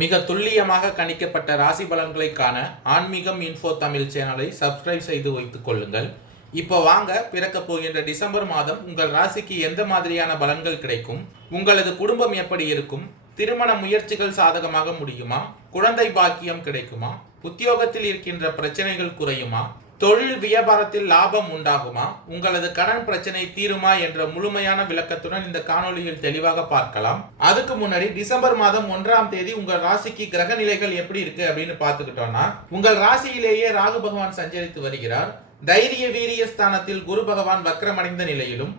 மிக துல்லியமாக கணிக்கப்பட்ட ராசி பலன்களை காண ஆன்மீகம் இன்ஃபோ தமிழ் சேனலை சப்ஸ்கிரைப் செய்து வைத்துக் கொள்ளுங்கள். இப்போ வாங்க பிறக்க போகின்ற டிசம்பர் மாதம் உங்கள் ராசிக்கு எந்த மாதிரியான பலன்கள் கிடைக்கும்? உங்களது குடும்பம் எப்படி இருக்கும்? திருமண முயற்சிகள் சாதகமாக முடியுமா? குழந்தை பாக்கியம் கிடைக்குமா? உத்தியோகத்தில் இருக்கின்ற பிரச்சனைகள் குறையுமா? தொழில் வியாபாரத்தில் லாபம் உண்டாகுமா? உங்களது கடன் பிரச்சனை தீருமா என்ற முழுமையான விளக்கத்துடன் இந்த காணொளியில் தெளிவாக பார்க்கலாம். அதுக்கு முன்னாடி டிசம்பர் மாதம் ஒன்றாம் தேதி உங்கள் ராசிக்கு கிரக நிலைகள் எப்படி இருக்கு அப்படின்னு பார்த்துக்கிட்டோம்னா உங்கள் ராசியிலேயே ராகு பகவான் சஞ்சரித்து வருகிறார். தைரிய வீரிய ஸ்தானத்தில் குரு பகவான் வக்ரமடைந்த நிலையிலும்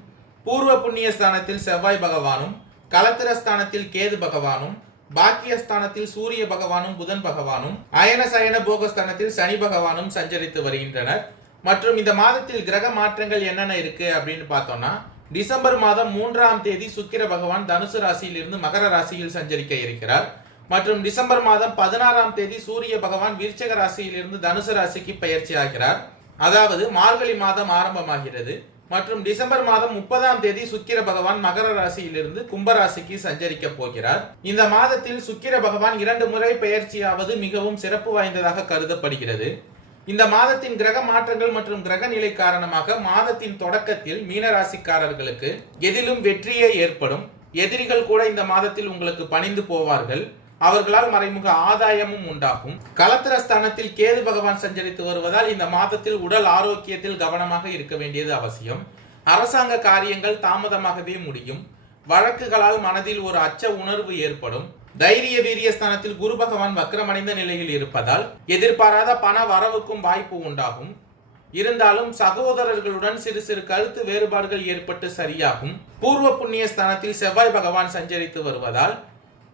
பூர்வ புண்ணிய ஸ்தானத்தில் செவ்வாய் பகவானும் கலத்திர ஸ்தானத்தில் கேது பகவானும் பாக்கியஸ்தானத்தில் சூரிய பகவானும் புதன் பகவானும் அயன சயன போகஸ்தானத்தில் சனி பகவானும் சஞ்சரித்து வருகின்றனர். மற்றும் இந்த மாதத்தில் கிரக மாற்றங்கள் என்னென்ன இருக்கு அப்படின்னு பார்த்தோம்னா டிசம்பர் மாதம் மூன்றாம் தேதி சுக்கிர பகவான் தனுசு ராசியிலிருந்து மகர ராசியில் சஞ்சரிக்க இருக்கிறார். மற்றும் டிசம்பர் மாதம் பதினாறாம் தேதி சூரிய பகவான் விருச்சக ராசியில் இருந்து தனுசு ராசிக்கு பயிற்சி ஆகிறார். அதாவது மார்கழி மாதம் ஆரம்பமாகிறது. மற்றும் டிசம்பர் மாதம் முப்பதாம் தேதி சுக்கிர பகவான் மகர ராசியிலிருந்து கும்பராசிக்கு சஞ்சரிக்க போகிறார். இந்த மாதத்தில் சுக்கிர பகவான் இரண்டு முறை பெயர்ச்சியாவது மிகவும் சிறப்பு வாய்ந்ததாக கருதப்படுகிறது. இந்த மாதத்தின் கிரக மாற்றங்கள் மற்றும் கிரக நிலை காரணமாக மாதத்தின் தொடக்கத்தில் மீனராசிக்காரர்களுக்கு எதிலும் வெற்றியே ஏற்படும். எதிரிகள் கூட இந்த மாதத்தில் உங்களுக்கு பணிந்து போவார்கள். அவர்களால் மறைமுக ஆதாயமும் உண்டாகும். கலத்திர ஸ்தானத்தில் கேது பகவான் சஞ்சரித்து வருவதால் இந்த மாதத்தில் உடல் ஆரோக்கியத்தில் கவனமாக இருக்க வேண்டியது அவசியம். அரசாங்க காரியங்கள் தாமதமாகவே முடியும். வழக்குகளால் மனதில் ஒரு அச்ச உணர்வு ஏற்படும். தைரிய வீரிய ஸ்தானத்தில் குரு பகவான் வக்கரமடைந்த நிலையில் இருப்பதால் எதிர்பாராத பண வரவுக்கும் வாய்ப்பு உண்டாகும். இருந்தாலும் சகோதரர்களுடன் சிறு சிறு கருத்து வேறுபாடுகள் ஏற்பட்டு சரியாகும். பூர்வ புண்ணிய ஸ்தானத்தில் செவ்வாய் பகவான் சஞ்சரித்து வருவதால்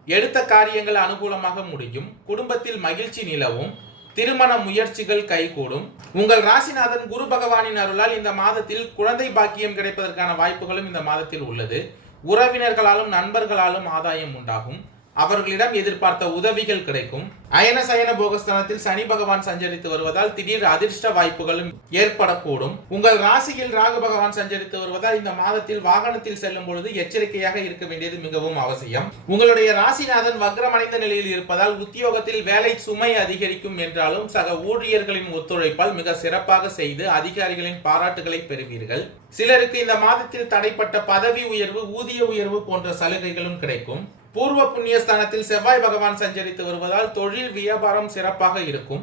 எடுத்த காரியங்கள் அனுகூலமாக முடியும் குடும்பத்தில் மகிழ்ச்சி நிலவும் திருமண முயற்சிகள் கைகூடும். உங்கள் ராசிநாதன் குரு பகவானின் அருளால் இந்த மாதத்தில் குழந்தை பாக்கியம் கிடைப்பதற்கான வாய்ப்புகளும் இந்த மாதத்தில் உள்ளது. உறவினர்களாலும் நண்பர்களாலும் ஆதாயம் உண்டாகும். அவர்களிடம் எதிர்பார்த்த உதவிகள் கிடைக்கும். அயன சயன போகஸ்தானத்தில் சனி பகவான் சஞ்சரித்து வருவதால் திடீர் அதிர்ஷ்ட வாய்ப்புகளும் ஏற்படக்கூடும். உங்கள் ராசியில் ராகு பகவான் சஞ்சரித்து வருவதால் இந்த மாதத்தில் வாகனத்தில் செல்லும் பொழுது எச்சரிக்கையாக இருக்க வேண்டியது மிகவும் அவசியம். உங்களுடைய ராசிநாதன் வக்ரமடைந்த நிலையில் இருப்பதால் உத்தியோகத்தில் வேலை சுமை அதிகரிக்கும் என்றாலும் சக ஊழியர்களின் ஒத்துழைப்பால் மிக சிறப்பாக செய்து அதிகாரிகளின் பாராட்டுகளை பெறுவீர்கள். சிலருக்கு இந்த மாதத்தில் தடைப்பட்ட பதவி உயர்வு ஊதிய உயர்வு போன்ற சலுகைகளும் கிடைக்கும். பூர்வ புண்ணிய ஸ்தானத்தில் செவ்வாய் பகவான் சஞ்சரித்து வருவதால் தொழில் வியாபாரம் சிறப்பாக இருக்கும்.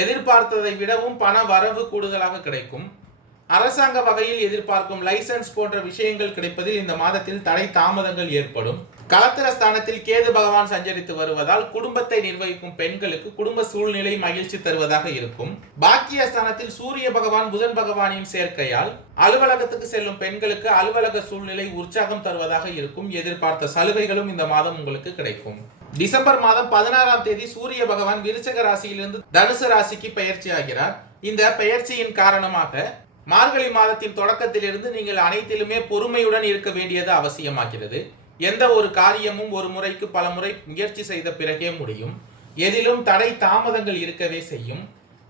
எதிர்பார்த்ததை விடவும் பண வரவு கூடுதலாக கிடைக்கும். அரசாங்க வகையில் எதிர்பார்க்கும் லைசன்ஸ் போன்ற விஷயங்கள் கிடைப்பதில் இந்த மாதத்தில் தடை தாமதங்கள் ஏற்படும். கலத்திர ஸ்தானத்தில் கேது பகவான் சஞ்சரித்து வருவதால் குடும்பத்தை நிர்வகிக்கும் பெண்களுக்கு குடும்ப சூழ்நிலை மகிழ்ச்சி தருவதாக இருக்கும். பாக்கிய ஸ்தானத்தில் சூரிய பகவான் புதன் பகவானின் சேர்க்கையால் அலுவலகத்துக்கு செல்லும் பெண்களுக்கு அலுவலக சூழ்நிலை உற்சாகம் தருவதாக இருக்கும். எதிர்பார்த்த சலுகைகளும் இந்த மாதம் உங்களுக்கு கிடைக்கும். டிசம்பர் மாதம் பதினாறாம் தேதி சூரிய பகவான் விருச்சக ராசியிலிருந்து தனுசு ராசிக்கு பயிற்சி ஆகிறார். இந்த பெயர்ச்சியின் காரணமாக மார்கழி மாதத்தின் தொடக்கத்திலிருந்து நீங்கள் அனைத்திலுமே பொறுமையுடன் இருக்க வேண்டியது அவசியமாகிறது. எந்த ஒரு காரியமும் ஒரு முறைக்கு பல முறை முயற்சி செய்த பிறகே முடியும். எதிலும் தடை தாமதங்கள் இருக்கவே செய்யும்.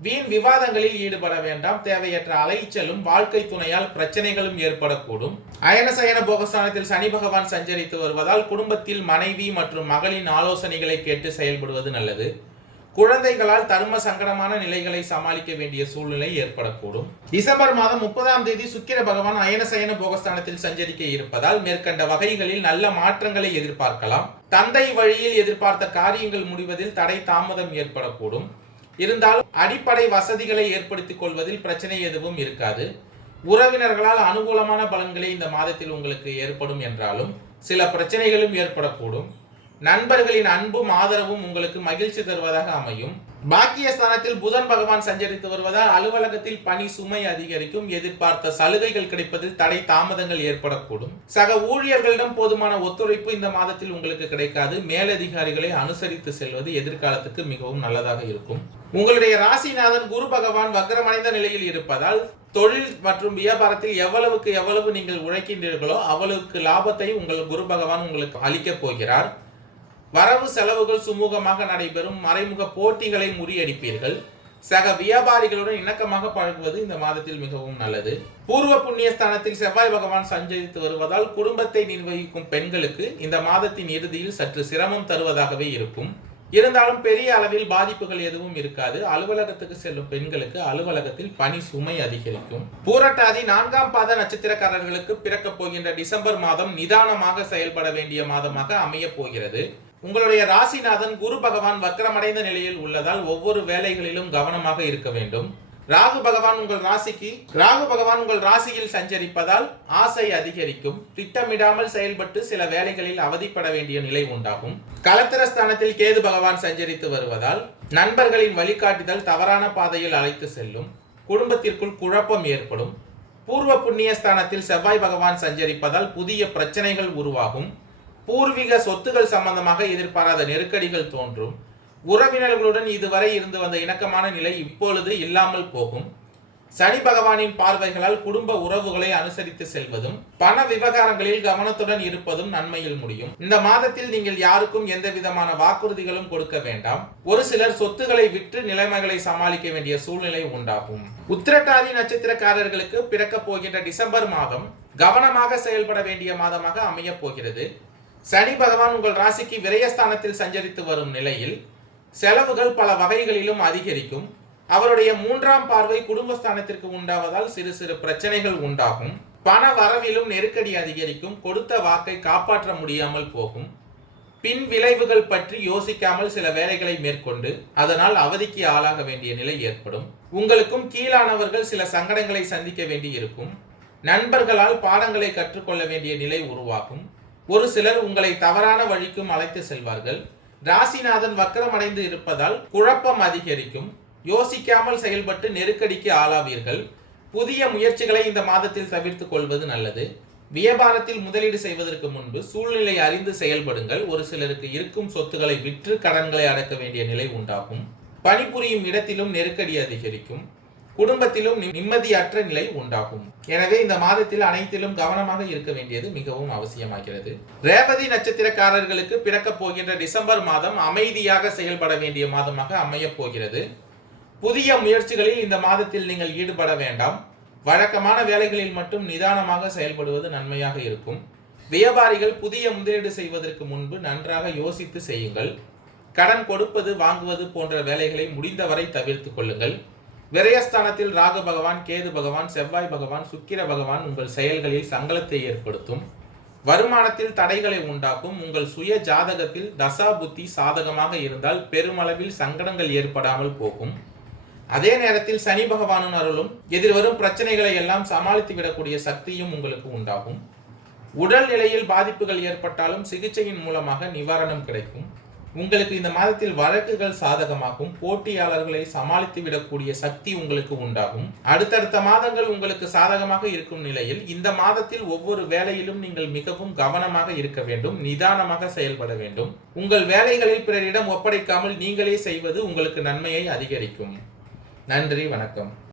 வீண் விவாதங்களில் ஈடுபட வேண்டாம். தேவையற்ற அலைச்சலும் வாழ்க்கை துணையால் பிரச்சனைகளும் ஏற்படக்கூடும். அயனசயன போகஸ்தானத்தில் சனி பகவான் சஞ்சரித்து வருவதால் குடும்பத்தில் மனைவி மற்றும் மகளின் ஆலோசனைகளை கேட்டு செயல்படுவது நல்லது. குழந்தைகளால் தர்ம சங்கடமான நிலைகளை சமாளிக்க வேண்டிய சூழ்நிலை ஏற்படக்கூடும். டிசம்பர் மாதம் முப்பதாம் தேதி சுக்கிர பகவான் அயனசயன போகஸ்தானத்தில் சஞ்சரிக்க இருப்பதால் மேற்கண்ட வகைகளில் நல்ல மாற்றங்களை எதிர்பார்க்கலாம். தந்தை வழியில் எதிர்பார்த்த காரியங்கள் முடிவதில் தடை தாமதம் ஏற்படக்கூடும். இருந்தாலும் அடிப்படை வசதிகளை ஏற்படுத்திக் கொள்வதில் பிரச்சனை எதுவும் இருக்காது. உறவினர்களால் அனுகூலமான பலன்களே இந்த மாதத்தில் உங்களுக்கு ஏற்படும் என்றாலும் சில பிரச்சனைகளும் ஏற்படக்கூடும். நண்பர்களின் அன்பும் ஆதரவும் உங்களுக்கு மகிழ்ச்சி தருவதாக அமையும். பாக்கியஸ்தானத்தில் புதன் பகவான் சஞ்சரித்து வருவதால் அலுவலகத்தில் பணி சுமை அதிகரிக்கும். எதிர்பார்த்த சலுகைகள் கிடைப்பதில் தடை தாமதங்கள் ஏற்படக்கூடும். சக ஊழியர்களிடம் போதுமான ஒத்துழைப்பு இந்த மாதத்தில் உங்களுக்கு கிடைக்காது. மேலதிகாரிகளை அனுசரித்து செல்வது எதிர்காலத்துக்கு மிகவும் நல்லதாக இருக்கும். உங்களுடைய ராசிநாதன் குரு பகவான் வக்கரமடைந்த நிலையில் இருப்பதால் தொழில் மற்றும் வியாபாரத்தில் எவ்வளவுக்கு எவ்வளவு நீங்கள் உழைக்கின்றீர்களோ அவ்வளவுக்கு லாபத்தை உங்கள் குரு பகவான் உங்களுக்கு அளிக்கப் போகிறார். வரவு செலவுகள் சுமூகமாக நடைபெறும். மறைமுக போட்டிகளை முறியடிப்பீர்கள். சக வியாபாரிகளுடன் இணக்கமாக பழகுவது இந்த மாதத்தில் மிகவும் நல்லது. பூர்வ புண்ணிய ஸ்தானத்தில் செவ்வாய் பகவான் சஞ்சரித்து வருவதால் குடும்பத்தை நிர்வகிக்கும் பெண்களுக்கு இந்த மாதத்தின் இறுதியில் சற்று சிரமம் தருவதாகவே இருக்கும். இருந்தாலும் பெரிய அளவில் பாதிப்புகள் எதுவும் இருக்காது. அலுவலகத்துக்கு செல்லும் பெண்களுக்கு அலுவலகத்தில் பணி சுமை அதிகரிக்கும். பூரட்டாதி நான்காம் பாத நட்சத்திரக்காரர்களுக்கு பிறக்கப் போகின்ற டிசம்பர் மாதம் நிதானமாக செயல்பட வேண்டிய மாதமாக அமைய போகிறது. உங்களுடைய ராசிநாதன் குரு பகவான் வக்கரமடைந்த நிலையில் உள்ளதால் ஒவ்வொரு வேலைகளிலும் கவனமாக இருக்க வேண்டும். ராகு பகவான் உங்கள் ராசிக்கு ராகு பகவான் உங்கள் ராசியில் சஞ்சரிப்பதால் ஆசை அதிகரிக்கும். திட்டமிடாமல் செயல்பட்டு சில வேலைகளில் அவதிப்பட வேண்டிய நிலை உண்டாகும். கலத்திரஸ்தானத்தில் கேது பகவான் சஞ்சரித்து வருவதால் நண்பர்களின் வழிகாட்டுதல் தவறான பாதையில் அழைத்து செல்லும். குடும்பத்திற்குள் குழப்பம் ஏற்படும். பூர்வ புண்ணிய ஸ்தானத்தில் செவ்வாய் பகவான் சஞ்சரிப்பதால் புதிய பிரச்சனைகள் உருவாகும். பூர்வீக சொத்துகள் சம்பந்தமாக எதிர்பாராத நெருக்கடிகள் தோன்றும். உறவினர்களுடன் இதுவரை இருந்து வந்த இணக்கமான நிலை இப்பொழுது இல்லாமல் போகும். சனி பகவானின் பார்வைகளால் குடும்ப உறவுகளை அனுசரித்து செல்வதும் பண விவகாரங்களில் கவனத்துடன் இருப்பதும் நன்மையில் முடியும். இந்த மாதத்தில் நீங்கள் யாருக்கும் எந்த விதமான வாக்குறுதிகளும் கொடுக்க வேண்டாம். ஒரு சிலர் சொத்துக்களை விற்று நிலைமைகளை சமாளிக்க வேண்டிய சூழ்நிலை உண்டாகும். உத்திரட்டாதி நட்சத்திரக்காரர்களுக்கு பிறக்கப் போகின்ற டிசம்பர் மாதம் கவனமாக செயல்பட வேண்டிய மாதமாக அமையப் போகிறது. சனி பகவான் உங்கள் ராசிக்கு விரயஸ்தானத்தில் சஞ்சரித்து வரும் நிலையில் செலவுகள் பல வகைகளிலும் அதிகரிக்கும். அவருடைய மூன்றாம் பார்வை குடும்பஸ்தானத்திற்கு உண்டாவதால் சிறு சிறு பிரச்சனைகள் உண்டாகும். பண வரவிலும் நெருக்கடி அதிகரிக்கும். கொடுத்த வாக்கை காப்பாற்ற முடியாமல் போகும். பின் விளைவுகள் பற்றி யோசிக்காமல் சில வேலைகளை மேற்கொண்டு அதனால் அவதிக்கு ஆளாக வேண்டிய நிலை ஏற்படும். உங்களுக்கும் கீழானவர்கள் சில சங்கடங்களை சந்திக்க வேண்டி இருக்கும். நண்பர்களால் பாடங்களை கற்றுக்கொள்ள வேண்டிய நிலை உருவாகும். ஒரு சிலர் உங்களை தவறான வழிக்கும் அழைத்து செல்வார்கள். ராசிநாதன் வக்கரமடைந்து இருப்பதால் குழப்பம் அதிகரிக்கும். யோசிக்காமல் செயல்பட்டு நெருக்கடிக்கு ஆளாவீர்கள். புதிய முயற்சிகளை இந்த மாதத்தில் தவிர்த்து கொள்வது நல்லது. வியாபாரத்தில் முதலீடு செய்வதற்கு முன்பு சூழ்நிலை அறிந்து செயல்படுங்கள். ஒரு சிலருக்கு இருக்கும் சொத்துக்களை விற்று கடன்களை அடக்க வேண்டிய நிலை உண்டாகும். பணிபுரியும் இடத்திலும் நெருக்கடி அதிகரிக்கும். குடும்பத்திலும் நிம்மதியற்ற நிலை உண்டாகும். எனவே இந்த மாதத்தில் அனைத்திலும் கவனமாக இருக்க வேண்டியது மிகவும் அவசியமாகிறது. ரேவதி நட்சத்திரக்காரர்களுக்கு பிறக்கப் போகின்ற டிசம்பர் மாதம் அமைதியாக செயல்பட வேண்டிய மாதமாக அமையப் போகிறது. புதிய முயற்சிகளில் இந்த மாதத்தில் நீங்கள் ஈடுபட வேண்டாம். வழக்கமான வேலைகளில் மட்டும் நிதானமாக செயல்படுவது நன்மையாக இருக்கும். வியாபாரிகள் புதிய முதலீடு செய்வதற்கு முன்பு நன்றாக யோசித்து செய்யுங்கள். கடன் கொடுப்பது வாங்குவது போன்ற வேலைகளை முடிந்தவரை தவிர்த்து கொள்ளுங்கள். விரயஸ்தானத்தில் ராகு பகவான் கேது பகவான் செவ்வாய் பகவான் சுக்கிர பகவான் உங்கள் செயல்களில் சங்கலத்தை ஏற்படுத்தும். வருமானத்தில் தடைகளை உண்டாக்கும். உங்கள் சுய ஜாதகத்தில் தசா புத்தி சாதகமாக இருந்தால் பெருமளவில் சங்கடங்கள் ஏற்படாமல் போகும். அதே நேரத்தில் சனி பகவானும் அருளும். எதிர்வரும் பிரச்சனைகளை எல்லாம் சமாளித்து விடக்கூடிய சக்தியும் உங்களுக்கு உண்டாகும். உடல் நிலையில் பாதிப்புகள் ஏற்பட்டாலும் சிகிச்சையின் மூலமாக நிவாரணம் கிடைக்கும். உங்களுக்கு இந்த மாதத்தில் வழக்குகள் சாதகமாகும் போட்டியாளர்களை சமாளித்து விடக்கூடிய சக்தி உங்களுக்கு உண்டாகும். அடுத்தடுத்த மாதங்கள் உங்களுக்கு சாதகமாக இருக்கும் நிலையில் இந்த மாதத்தில் ஒவ்வொரு வேலையிலும் நீங்கள் மிகவும் கவனமாக இருக்க வேண்டும் நிதானமாக செயல்பட வேண்டும். உங்கள் வேலைகளில் பிறரிடம் ஒப்படைக்காமல் நீங்களே செய்வது உங்களுக்கு நன்மையை அதிகரிக்கும். நன்றி வணக்கம்.